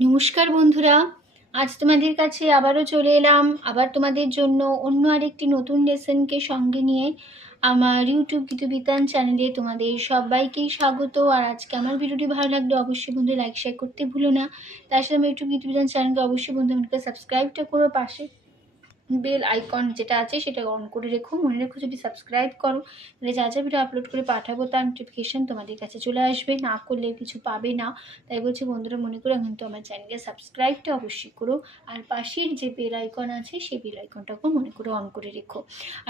নমস্কার বন্ধুরা, আজ তোমাদের কাছে আবারও চলে এলাম। আবার তোমাদের জন্য অন্য আরেকটি নতুন লেসনকে সঙ্গে নিয়ে আমার ইউটিউব গীতবিতান চ্যানেলে তোমাদের সবাইকেই স্বাগত। আর আজকে আমার ভিডিওটি ভালো লাগলে অবশ্যই বন্ধু লাইক শেয়ার করতে ভুলো না। তার সাথে আমার ইউটিউব গীতবিতান চ্যানেলকে অবশ্যই বন্ধু আমাকে সাবস্ক্রাইবটা করো পাশে বেল আইকন যেটা আছে সেটা অন করে রেখো। মনে রেখো যদি সাবস্ক্রাইব করো, তাহলে যা যা ভিডিও আপলোড করে পাঠাবো তার নোটিফিকেশান তোমাদের কাছে চলে আসবে। না করলে কিছু পাবে না। তাই বলছি বন্ধুরা, মনে করে এখন তো আমার চ্যানেলকে সাবস্ক্রাইবটা অবশ্যই করো। আর পাশের যে বেল আইকন আছে, সেই বেল আইকনটাকেও মনে করে অন করে রেখো।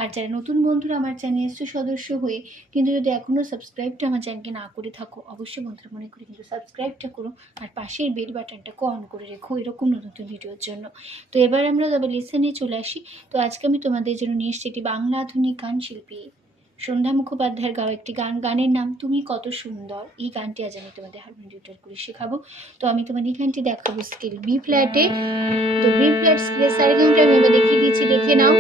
আর যারা নতুন বন্ধুরা আমার চ্যানেল সদস্য হয়ে, কিন্তু যদি এখনও সাবস্ক্রাইবটা আমার চ্যানেলকে না করে থাকো, অবশ্যই বন্ধুরা মনে করে কিন্তু সাবস্ক্রাইবটা করো। আর পাশের বেল বাটনটাকে অন করে রেখো, এরকম নতুন নতুন ভিডিওর জন্য। তো এবার আমরা তবে লেসনে চলে আসি। তো আজকে আমি তোমাদের জন্য নিয়ে এসেছি বাংলা আধুনিক গান শিল্পী। সন্ধ্যা মুখোপাধ্যায়ের গাওয়া একটি গান, গানের নাম তুমি কত সুন্দর এই গানটি আজ আমি তোমাদের হারমোনিয়াম টিউটার করে শেখাবো। তো আমি তোমার এই গানটি দেখাবো স্কেল বি ফ্ল্যাটে। তো বি ফ্ল্যাট স্কেলের সারেগামটা আমি এবার দেখিয়ে দিচ্ছি, দেখে নাও।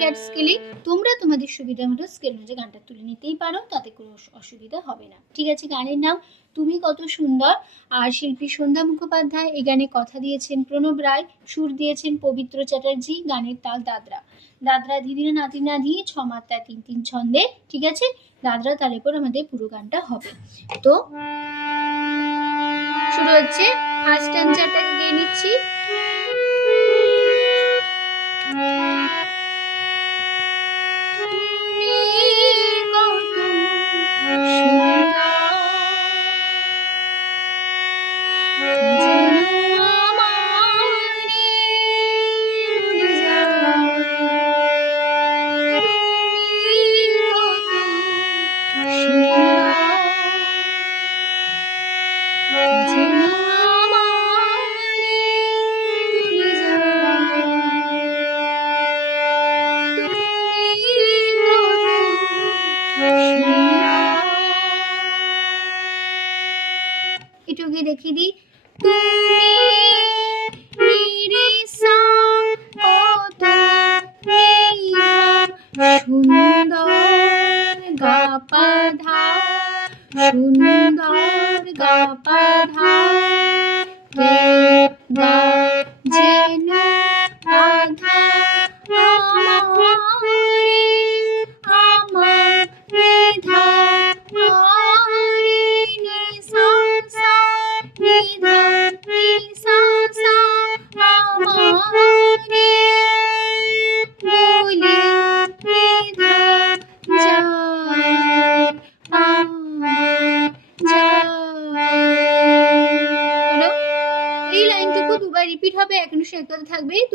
ফ্ল্যাট স্কেলে তোমরা তোমাদের সুবিধা মতো স্কেল অনুযায়ী গানটা তুলে নিতেই পারো, তাতে কোনো অসুবিধা হবে না। ঠিক আছে, গানের নাম তুমি কত সুন্দর আর শিল্পী সন্ধ্যা মুখোপাধ্যায় এই গানে কথা দিয়েছেন প্রণব রায়, সুর দিয়েছেন পবিত্র চ্যাটার্জি, গানের তাল দাদরা। দাদরা ধীরে নাতি না দিয়ে ছ মাত্রায় তিন তিন ছন্দে, ঠিক আছে? দাদরা তালের পর আমাদের পুরো গানটা হবে। তো শুরু হচ্ছে ফার্স্ট অ্যান্সারটাকে গিয়ে নিচ্ছি?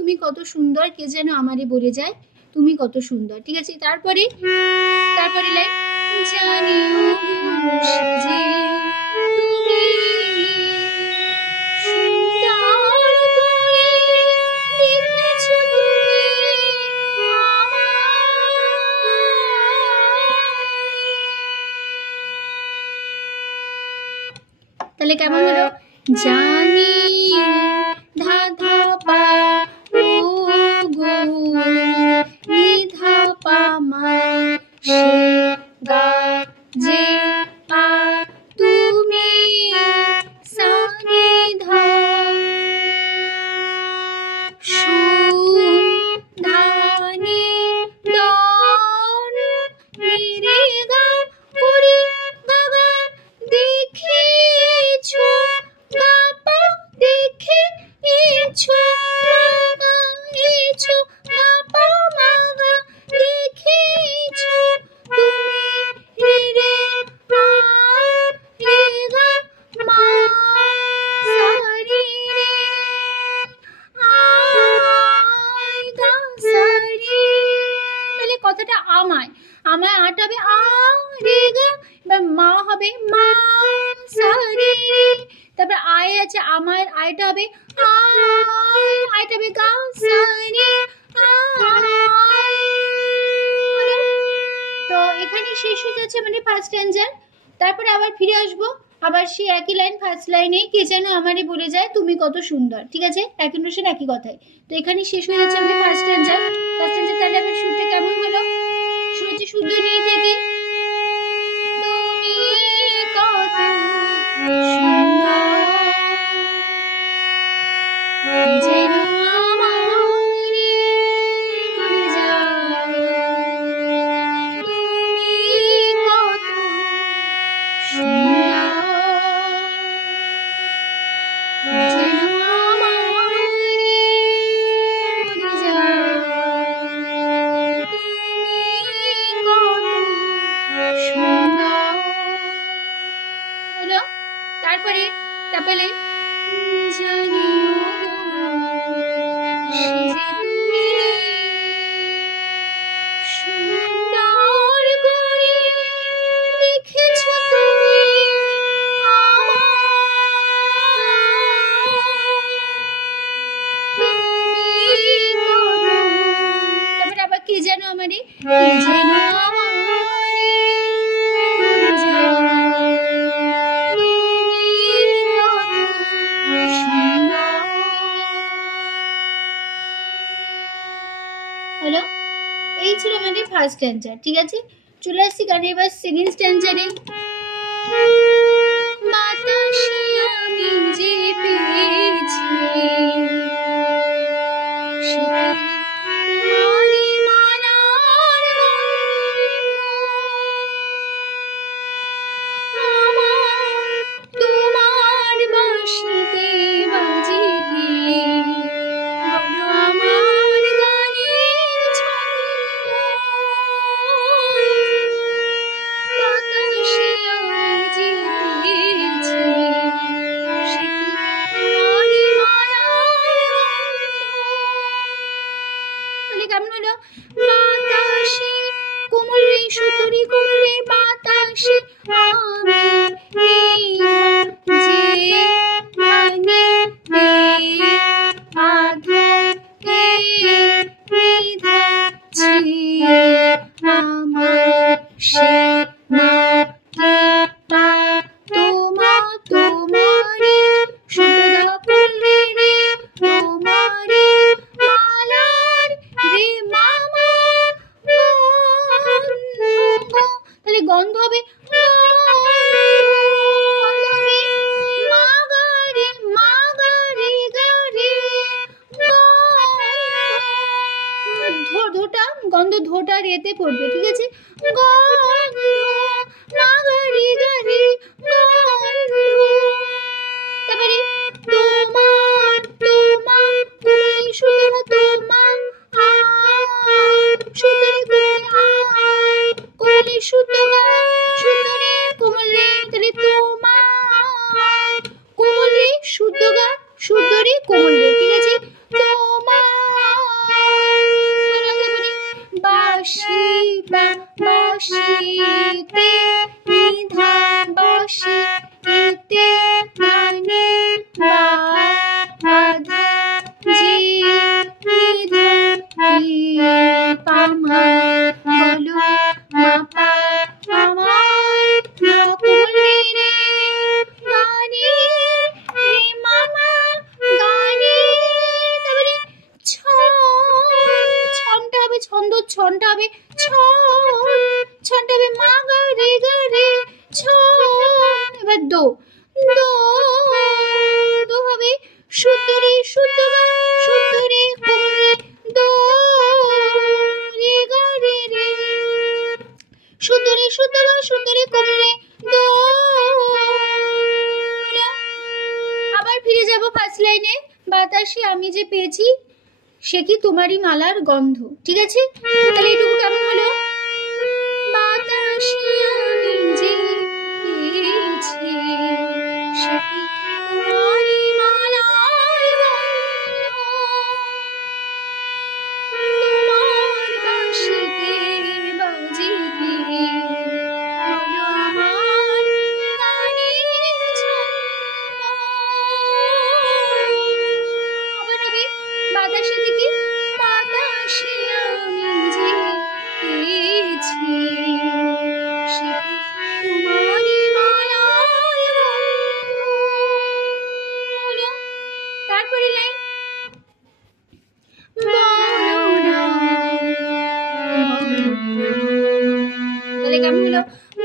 তুমি কত সুন্দর, কে যেন আমারে বলে যায়, তুমি কত সুন্দর। ঠিক আছে? তারপরে? তারপরে। তাহলে কেমন আ রে গা এবার মা হবে মা সা রে তারপর আয় আছে আমার, আয়টা হবে আয় আয়টা হবে গা সা তো এখানে শেষ হয়ে যাচ্ছে মানে ফার্স্ট অ্যান্সার তারপরে আবার ফিরে আসব। আবার সে একই লাইন ফার্স্ট লাইনেই কে যেন আমারই বলে যায়, তুমি কত সুন্দর। ঠিক আছে? একই নোশন একই কথাই। তো এখানে শেষ হয়ে যাচ্ছে আমাদের ফার্স্ট অ্যান্সার ফার্স্ট অ্যান্সার তাহলে আমার শুটটা কেমন হলো? 对对对对。स्टैंजार ठीक है चले आसि गान सेकेंड स्टैंजारे বাতাসে কোমলে সুতরি কোমলে বাতাসে আমি গন্ধ হবে। সুন্দর ছন্টাবে ছন্টাবে মা গরে গরে ছন এবার দো দো দো হবে শুদ্ধ রে শুদ্ধ গা দো, রে গরে রে রে। শুদ্ধ রে শুদ্ধ দো, আবার ফিরে যাব পাঁচ লাইনে বাতাসে আমি যে পেয়েছি সে কি তোমারই মালার গন্ধ? ঠিক আছে? তাহলে এটুকু কেমন হলো?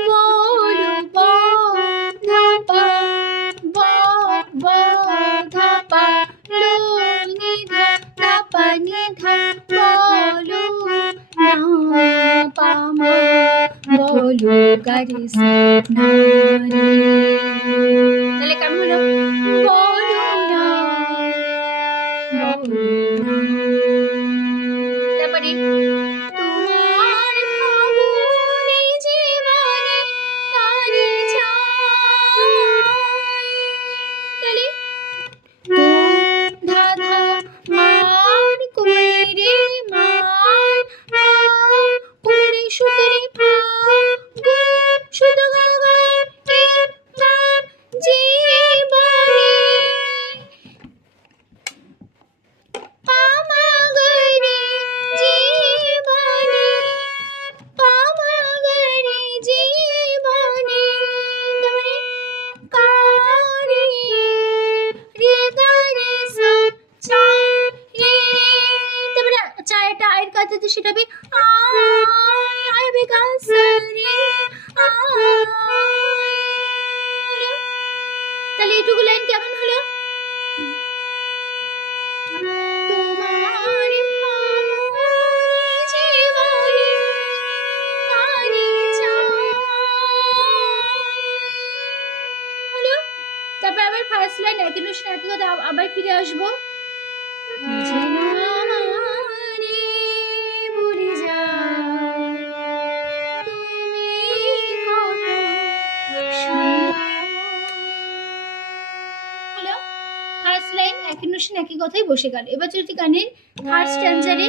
বলো ব ধাপা ব ব ধাপা লো নি ধা ধা বলো না পামা বলো বলো বলো ফার্স্ট লাইন একই অনুষ্ঠান একই কথাই বসে গেল। এবার যদি গানের থার্ড স্ট্যান্ডারে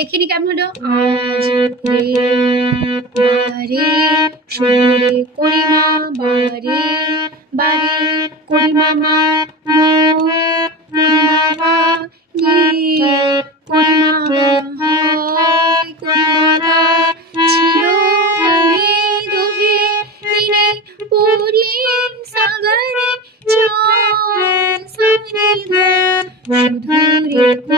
তাহলে দেখিনি কেমন হলো? নি সাগরে ধা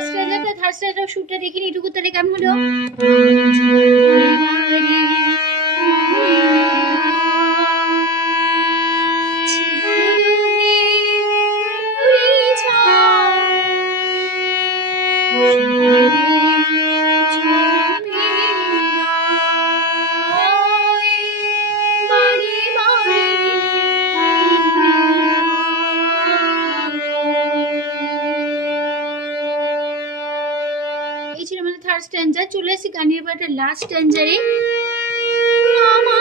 ছিল আমাদের থার্ড স্ট্যান্ডার্ড শুটটা দেখিনি এটুকু তাহলে কেমন হলো এসেছি গানের পাটা লাস্ট স্ট্যান্ডারে আমার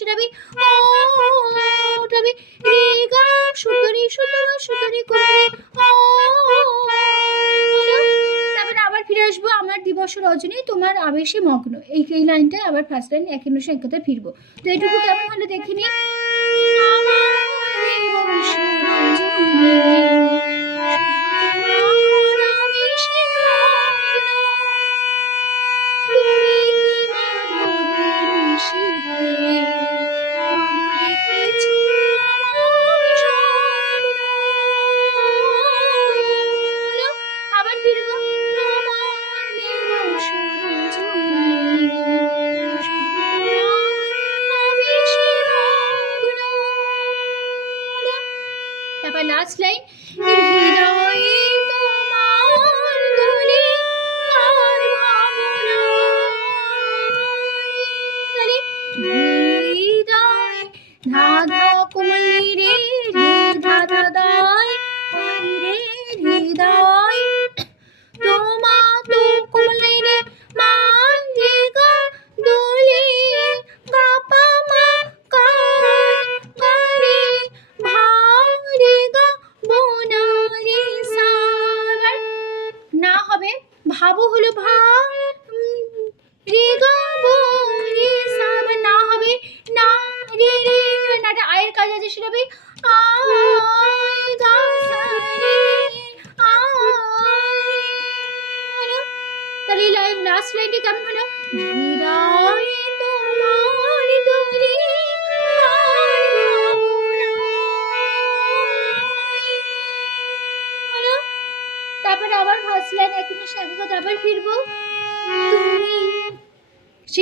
আছে রবি ও রবি রে গা সুন্দরী, সুন্দর করে। তারপরে আবার ফিরে আসব। আমার দিবস রজনী, তোমার আবেশে মগ্ন। এই এই লাইনটায় আবার ফার্স্ট লাইন একই অনুসারে এক কথায় ফিরবো। তো এইটুকু কেমন হলো দেখিনি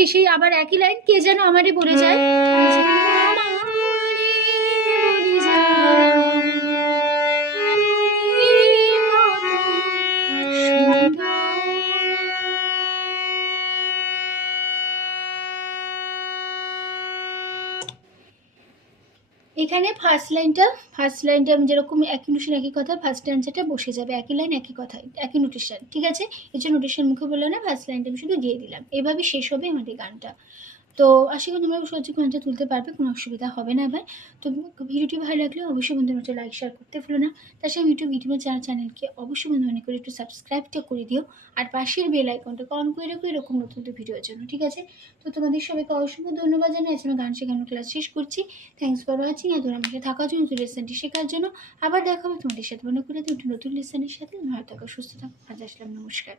সেই সেই আবার একই লাইন কে যেন আমারে বলে যায়? ফার্স্ট লাইনটা ফার্স্ট লাইনটা আমি যেরকম একই নোটেশন একই কথা ফার্স্ট অ্যান্সারটা বসে যাবে, একই লাইন একই কথা, একই নোটেশন ঠিক আছে? এই যে নোটেশন মুখে বলল না ফার্স্ট লাইনটা আমি শুধু দিয়ে দিলাম। এভাবে শেষ হবে আমাদের গানটা। তো আশা করি তোমরা সহজে গানটা তুলতে পারবে, কোনো অসুবিধা হবে না এবার। তো ভিডিওটি ভালো লাগলে অবশ্যই বন্ধুর লাইক শেয়ার করতে ভুলো না। সাথে ইউটিউব ভিডিও যারা চ্যানেলকে অবশ্যই বন্ধু মনে করে একটু সাবস্ক্রাইবটা করে দিও। আর পাশের বেল আইকনটা অন করে রাখো এরকম নতুন নতুন ভিডিওর জন্য, ঠিক আছে? তো তোমাদের সবাইকে অসংখ্য ধন্যবাদ জানাই আজকে আমি গান শেখানোর ক্লাস শেষ করছি। থ্যাংকস ফর ওয়াচিং আর তোমার সাথে থাকার জন্য লেসনটি শেখার জন্য। আবার দেখা হবে তোমাদের সাথে মনে করে নতুন লেসনের সাথে। ভালো থাকো, সুস্থ থাকো। আজ আসলাম, নমস্কার।